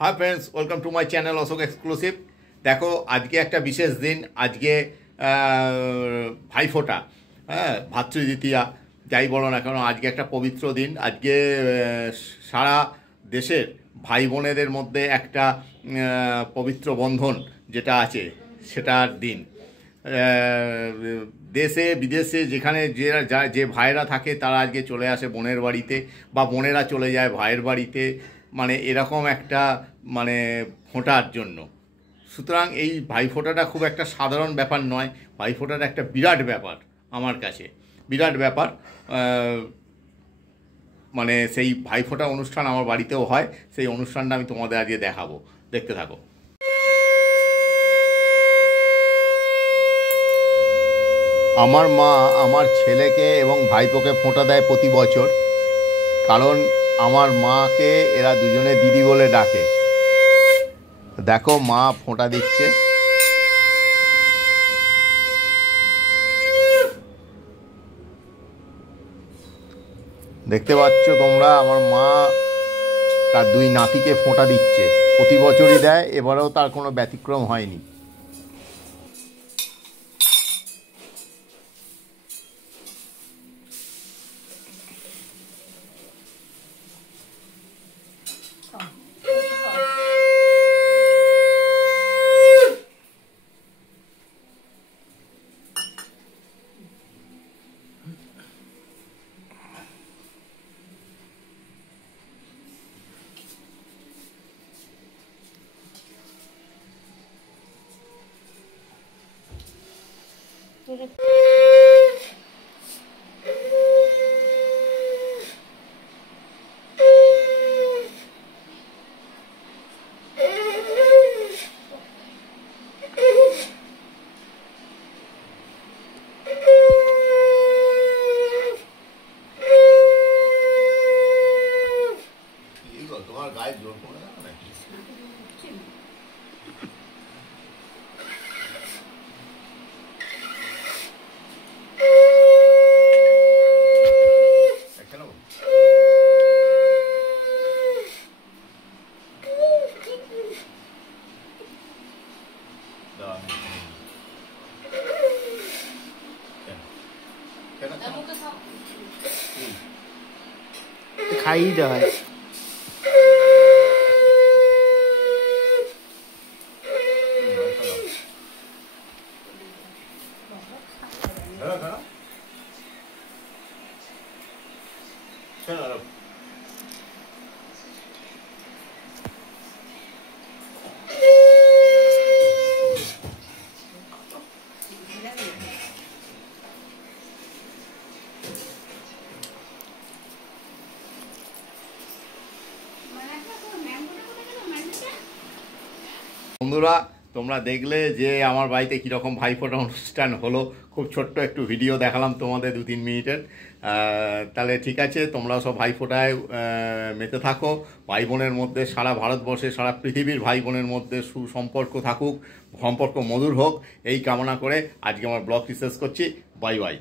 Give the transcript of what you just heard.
Hi friends, welcome to my channel Ashok exclusive. देखो आज के एक विशेष दिन, आज के भाईफोटा, भातृद्वितीया যাই বলো না কেন আজকে একটা পবিত্র দিন। আজকে সারা দেশের ভাই বোনেদের মধ্যে একটা পবিত্র বন্ধন যেটা আছে সেটার দিন। দেশে বিদেশে যেখানে যে ভাইরা থাকে তারা আজকে চলে আসে বোনের বাড়িতে, বা বোনেরা চলে যায় ভাইয়ের বাড়িতে, মানে এরকম একটা মানে ফোঁটার জন্য। সুতরাং এই ভাইফোঁটাটা খুব একটা সাধারণ ব্যাপার নয়, ভাইফোঁটাটা একটা বিরাট ব্যাপার, আমার কাছে বিরাট ব্যাপার। মানে সেই ভাইফোঁটা অনুষ্ঠান আমার বাড়িতেও হয়, সেই অনুষ্ঠানটা আমি তোমাদের আজকে দেখাবো, দেখতে থাকো। আমার মা আমার ছেলেকে এবং ভাইপোকে ফোঁটা দেয় প্রতি বছর, কারণ আমার মাকে এরা দুজনে দিদি বলে ডাকে। দেখো মা ফোঁটা দিচ্ছে। দেখতে পাচ্ছ তোমরা, আমার মা তার দুই নাতিকে ফোঁটা দিচ্ছে, প্রতি বছরই দেয়, এবারেও তার কোনো ব্যতিক্রম হয়নি। তোমার গায়ে জোর করে দাও নাকি? খাই দেওয়া হয়। বন্ধুরা, তোমরা দেখলে যে আমার বাড়িতে কীরকম ভাইফোঁটা অনুষ্ঠান হলো। খুব ছোট্ট একটু ভিডিও দেখালাম তোমাদের 2-3 মিনিটের। তাহলে ঠিক আছে, তোমরা সব ভাইফোঁটায় মেতে থাকো। ভাই বোনের মধ্যে, সারা ভারতবর্ষে, সারা পৃথিবীর ভাই বোনের মধ্যে সুসম্পর্ক থাকুক, সম্পর্ক মধুর হোক, এই কামনা করে আজকে আমার ব্লগটি শেষ করছি। Bye bye.